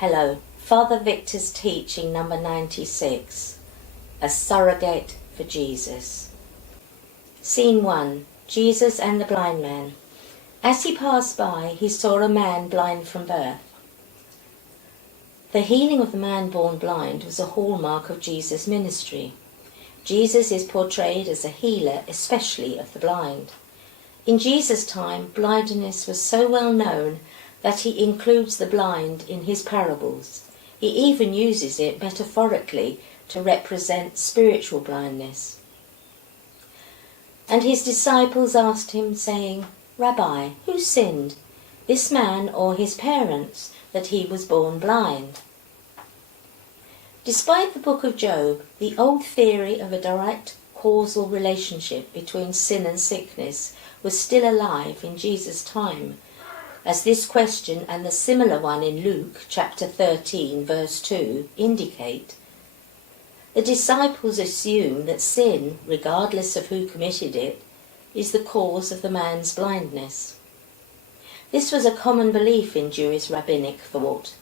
Hello, Father Victor's teaching number 96, A Surrogate for Jesus. Scene 1, Jesus and the blind man. As he passed by, he saw a man blind from birth. The healing of the man born blind was a hallmark of Jesus' ministry. Jesus is portrayed as a healer, especially of the blind. In Jesus' time, blindness was so well known that he includes the blind in his parables. He even uses it metaphorically to represent spiritual blindness. And his disciples asked him, saying, "Rabbi, who sinned, this man or his parents, that he was born blind?" Despite the book of Job, the old theory of a direct causal relationship between sin and sickness was still alive in Jesus' time, as this question and the similar one in Luke chapter 13 verse 2 indicate. The disciples assume that sin, regardless of who committed it, is the cause of the man's blindness. This was a common belief in Jewish rabbinic thought.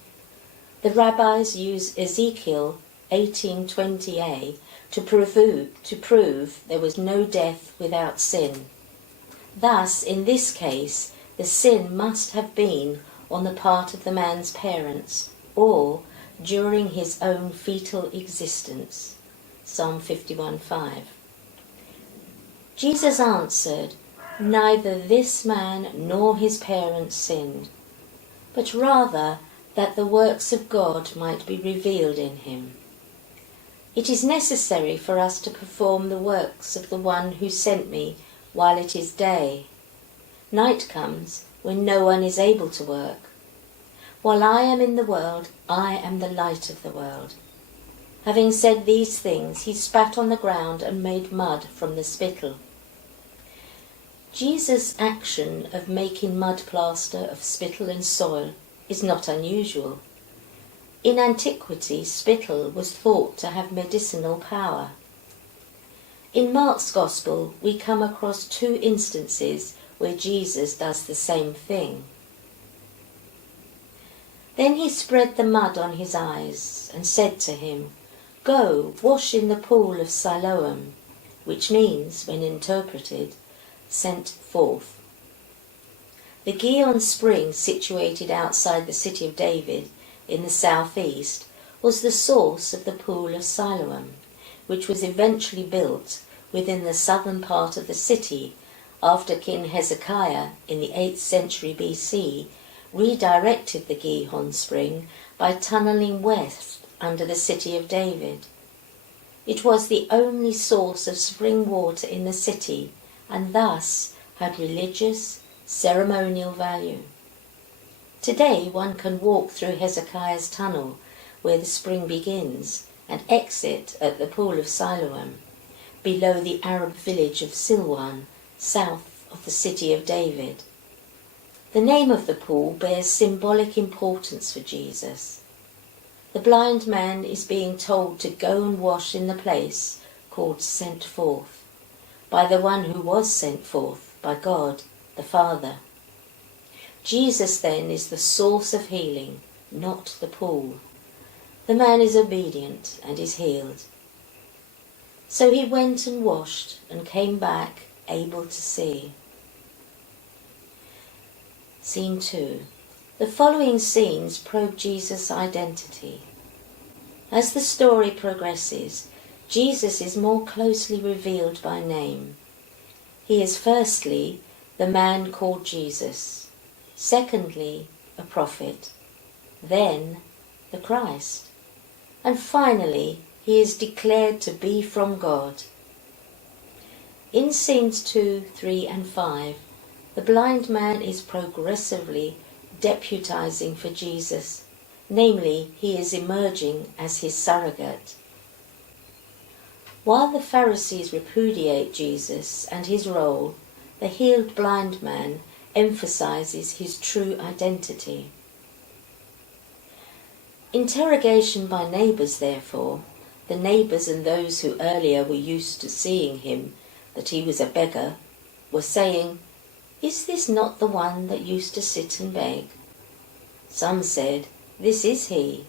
The rabbis use Ezekiel 18:20a to prove there was no death without sin. Thus, in this case, the sin must have been on the part of the man's parents or during his own fetal existence. Psalm 51:5. Jesus answered, "Neither this man nor his parents sinned, but rather that the works of God might be revealed in him. It is necessary for us to perform the works of the one who sent me while it is day. Night comes when no one is able to work. While I am in the world, I am the light of the world." Having said these things, he spat on the ground and made mud from the spittle. Jesus' action of making mud plaster of spittle and soil is not unusual. In antiquity, spittle was thought to have medicinal power. In Mark's Gospel, we come across two instances where Jesus does the same thing. Then he spread the mud on his eyes and said to him, "Go, wash in the pool of Siloam," which means, when interpreted, sent forth. The Gihon spring, situated outside the city of David in the southeast, was the source of the pool of Siloam, which was eventually built within the southern part of the city after King Hezekiah in the 8th century BC redirected the Gihon spring by tunnelling west under the city of David. It was the only source of spring water in the city and thus had religious, ceremonial value. Today one can walk through Hezekiah's tunnel where the spring begins and exit at the pool of Siloam, below the Arab village of Silwan, south of the city of David. The name of the pool bears symbolic importance for Jesus. The blind man is being told to go and wash in the place called Sent Forth, by the one who was sent forth by God the Father. Jesus then is the source of healing, not the pool. The man is obedient and is healed. So he went and washed and came back able to see. Scene 2. The following scenes probe Jesus' identity. As the story progresses, Jesus is more closely revealed by name. He is firstly the man called Jesus, secondly a prophet, then the Christ, and finally he is declared to be from God. In scenes 2, 3 and 5, the blind man is progressively deputizing for Jesus, namely he is emerging as his surrogate. While the Pharisees repudiate Jesus and his role, the healed blind man emphasizes his true identity. Interrogation by neighbours, therefore, the neighbours and those who earlier were used to seeing him, that he was a beggar, were saying, "Is this not the one that used to sit and beg?" Some said, "This is he."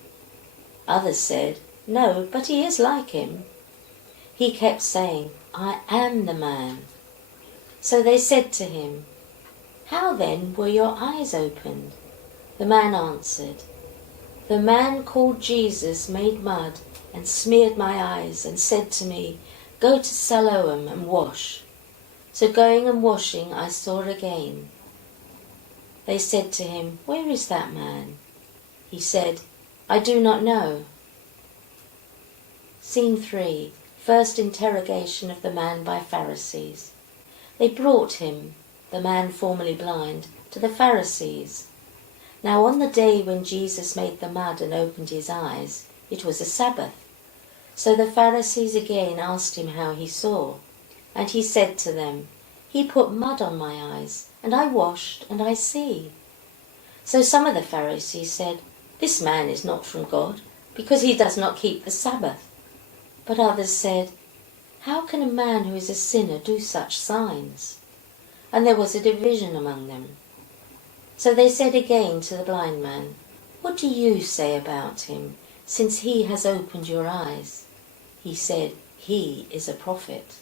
Others said, "No, but he is like him." He kept saying, "I am the man." So they said to him, "How then were your eyes opened?" The man answered, "The man called Jesus made mud and smeared my eyes and said to me, 'Go to Siloam and wash.' So going and washing, I saw again." They said to him, "Where is that man?" He said, "I do not know." Scene 3. First interrogation of the man by Pharisees. They brought him, the man formerly blind, to the Pharisees. Now on the day when Jesus made the mud and opened his eyes, it was a Sabbath. So the Pharisees again asked him how he saw. And he said to them, "He put mud on my eyes, and I washed, and I see." So some of the Pharisees said, "This man is not from God, because he does not keep the Sabbath." But others said, "How can a man who is a sinner do such signs?" And there was a division among them. So they said again to the blind man, "What do you say about him, since he has opened your eyes?" He said, "He is a prophet."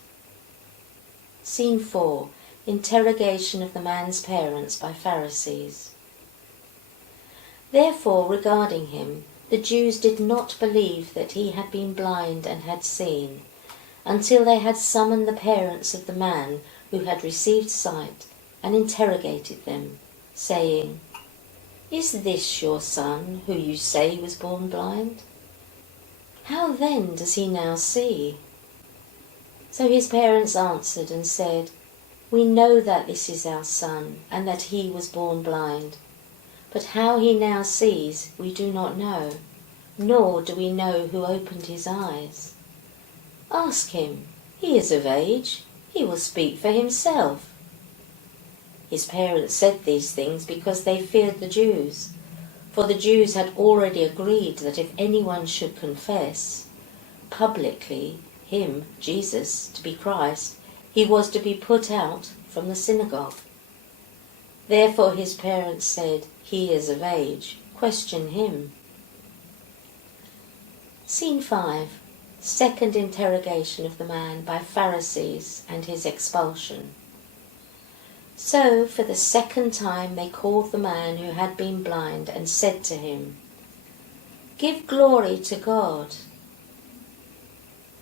Scene 4. Interrogation of the man's parents by Pharisees. Therefore, regarding him, the Jews did not believe that he had been blind and had seen, until they had summoned the parents of the man who had received sight and interrogated them, saying, "Is this your son, who you say was born blind? How then does he now see?" So his parents answered and said, "We know that this is our son, and that he was born blind. But how he now sees we do not know, nor do we know who opened his eyes. Ask him, he is of age, he will speak for himself." His parents said these things because they feared the Jews, for the Jews had already agreed that if anyone should confess publicly him, Jesus, to be Christ, he was to be put out from the synagogue. Therefore his parents said, "He is of age, question him." Scene 5. Second interrogation of the man by Pharisees and his expulsion. So for the second time they called the man who had been blind and said to him, "Give glory to God."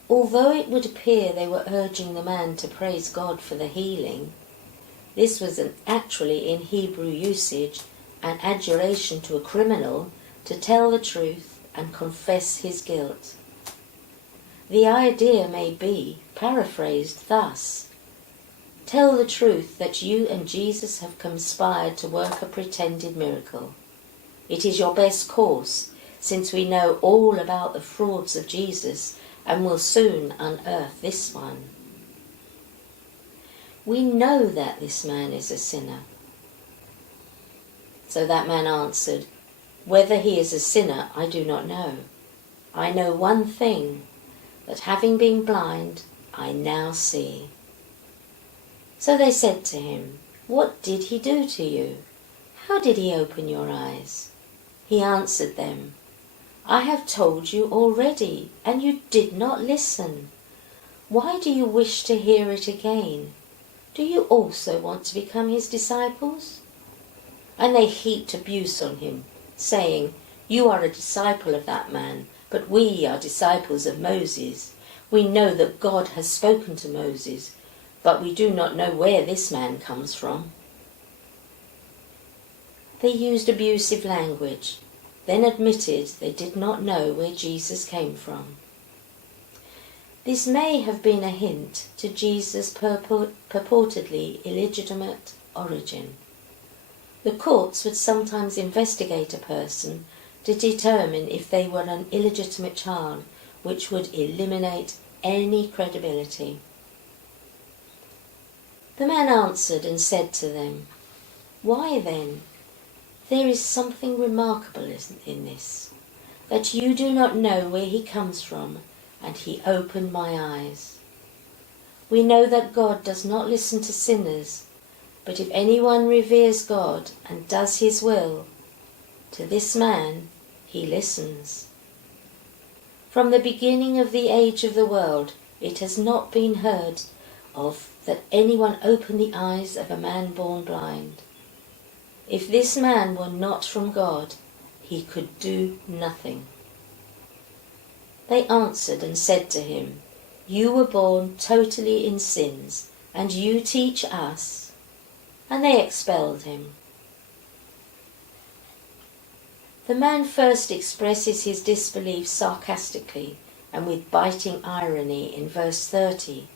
Although it would appear they were urging the man to praise God for the healing, this was actually in Hebrew usage an adjuration to a criminal to tell the truth and confess his guilt. The idea may be paraphrased thus: "Tell the truth that you and Jesus have conspired to work a pretended miracle. It is your best course, since we know all about the frauds of Jesus and will soon unearth this one. We know that this man is a sinner." So that man answered, "Whether he is a sinner, I do not know. I know one thing, that having been blind, I now see." So they said to him, "What did he do to you? How did he open your eyes?" He answered them, "I have told you already, and you did not listen. Why do you wish to hear it again? Do you also want to become his disciples?" And they heaped abuse on him, saying, "You are a disciple of that man, but we are disciples of Moses. We know that God has spoken to Moses, but we do not know where this man comes from." They used abusive language, then admitted they did not know where Jesus came from. This may have been a hint to Jesus' purportedly illegitimate origin. The courts would sometimes investigate a person to determine if they were an illegitimate child, which would eliminate any credibility. The man answered and said to them, "Why then? There is something remarkable in this, that you do not know where he comes from, and he opened my eyes. We know that God does not listen to sinners, but if anyone reveres God and does his will, to this man he listens. From the beginning of the age of the world, it has not been heard of that anyone opened the eyes of a man born blind. If this man were not from God, he could do nothing. They answered and said to him, You were born totally in sins, and you teach us? And they expelled him. The man first expresses his disbelief sarcastically and with biting irony in verse 30.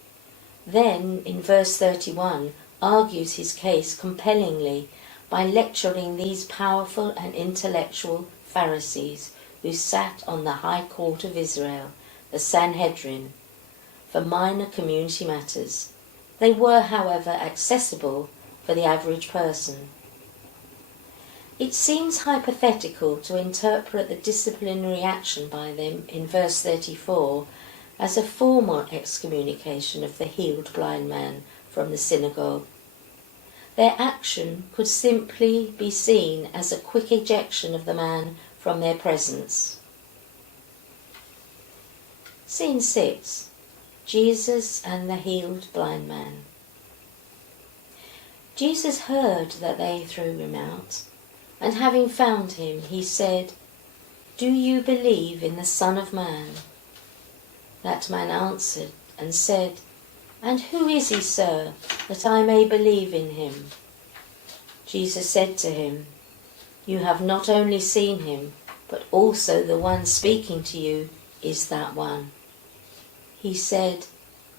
Then, in verse 31, argues his case compellingly by lecturing these powerful and intellectual Pharisees who sat on the High Court of Israel, the Sanhedrin, for minor community matters. They were, however, accessible for the average person. It seems hypothetical to interpret the disciplinary action by them in verse 34 as a formal excommunication of the healed blind man from the synagogue. Their action could simply be seen as a quick ejection of the man from their presence. Scene 6. Jesus and the healed blind man. Jesus heard that they threw him out, and having found him, he said, Do you believe in the Son of Man? That man answered and said, And who is he, sir, that I may believe in him? Jesus said to him, You have not only seen him, but also the one speaking to you is that one. He said,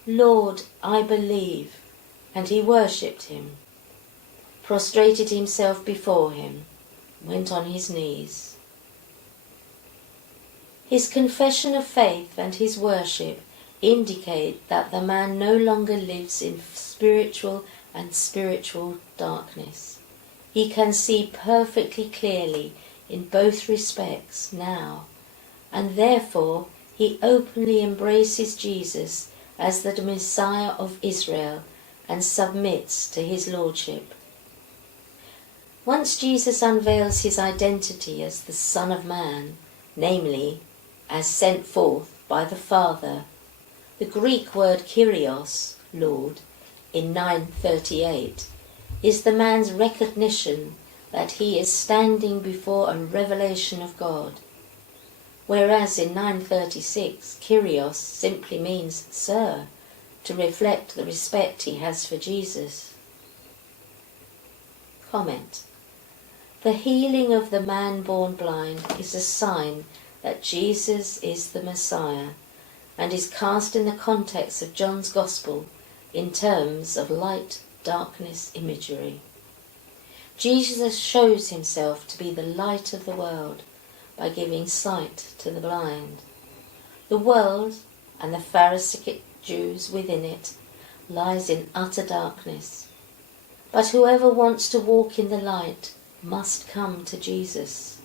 Lord, I believe, and he worshipped him, prostrated himself before him, went on his knees. His confession of faith and his worship indicate that the man no longer lives in spiritual darkness. He can see perfectly clearly in both respects now, and therefore he openly embraces Jesus as the Messiah of Israel and submits to his lordship. Once Jesus unveils his identity as the Son of Man, namely, as sent forth by the Father, the Greek word Kyrios, Lord, in 9:38, is the man's recognition that he is standing before a revelation of God, whereas in 9:36, Kyrios simply means Sir, to reflect the respect he has for Jesus. Comment. The healing of the man born blind is a sign that Jesus is the Messiah and is cast in the context of John's Gospel in terms of light-darkness imagery. Jesus shows himself to be the light of the world by giving sight to the blind. The world and the Pharisaic Jews within it lies in utter darkness, but whoever wants to walk in the light must come to Jesus.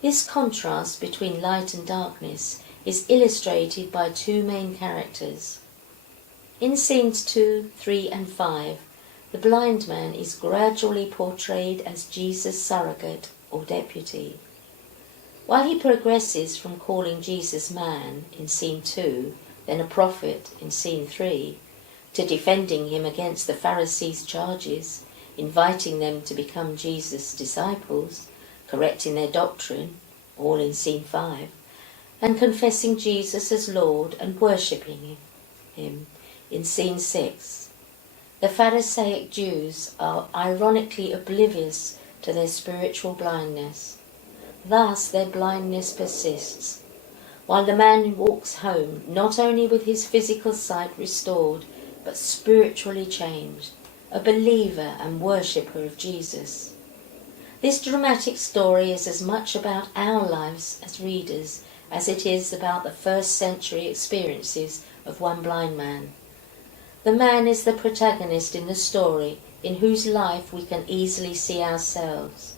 This contrast between light and darkness is illustrated by two main characters. In scenes 2, 3 and 5, the blind man is gradually portrayed as Jesus' surrogate or deputy. While he progresses from calling Jesus man in scene 2, then a prophet in scene 3, to defending him against the Pharisees' charges, inviting them to become Jesus' disciples, correcting their doctrine, all in scene 5, and confessing Jesus as Lord and worshipping him in scene 6. The Pharisaic Jews are ironically oblivious to their spiritual blindness. Thus their blindness persists, while the man walks home not only with his physical sight restored, but spiritually changed, a believer and worshipper of Jesus. This dramatic story is as much about our lives as readers as it is about the first century experiences of one blind man. The man is the protagonist in the story, in whose life we can easily see ourselves.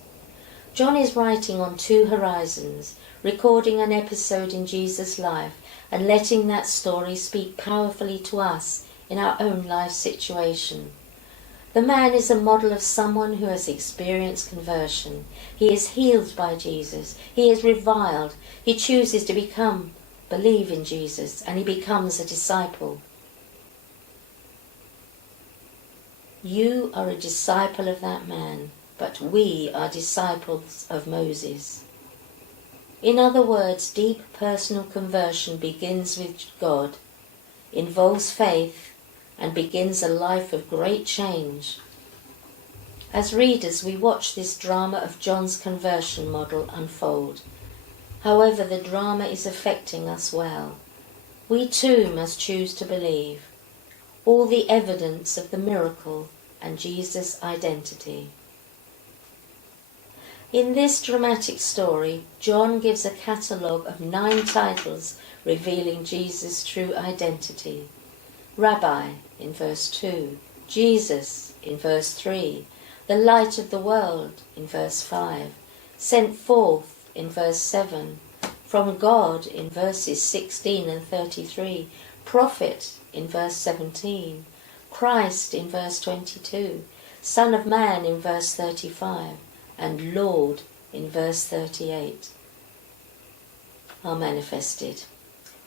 John is writing on two horizons, recording an episode in Jesus' life and letting that story speak powerfully to us in our own life situation. The man is a model of someone who has experienced conversion. He is healed by Jesus. He is reviled. He chooses to believe in Jesus, and he becomes a disciple. You are a disciple of that man, but we are disciples of Moses. In other words, deep personal conversion begins with God, involves faith, and begins a life of great change. As readers, we watch this drama of John's conversion model unfold. However, the drama is affecting us well. We too must choose to believe. All the evidence of the miracle and Jesus' identity. In this dramatic story, John gives a catalogue of 9 titles revealing Jesus' true identity. Rabbi in verse 2, Jesus in verse 3, the light of the world in verse 5, sent forth in verse 7, from God in verses 16 and 33, prophet in verse 17, Christ in verse 22, Son of Man in verse 35, and Lord in verse 38 are manifested.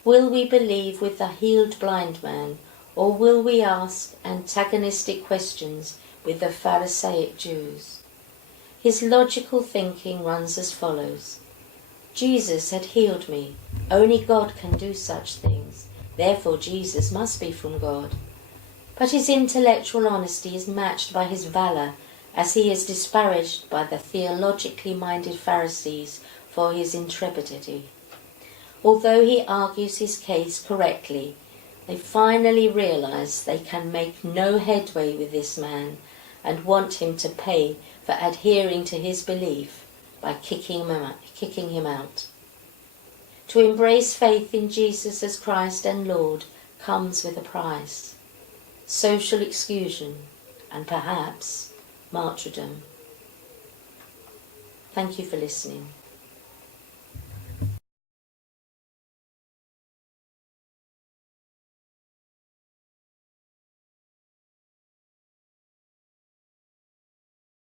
Will we believe with the healed blind man, or will we ask antagonistic questions with the Pharisaic Jews? His logical thinking runs as follows. Jesus had healed me. Only God can do such things. Therefore Jesus must be from God. But his intellectual honesty is matched by his valour, as he is disparaged by the theologically minded Pharisees for his intrepidity. Although he argues his case correctly, they finally realise they can make no headway with this man and want him to pay for adhering to his belief by kicking him out. To embrace faith in Jesus as Christ and Lord comes with a price: social exclusion and perhaps martyrdom. Thank you for listening.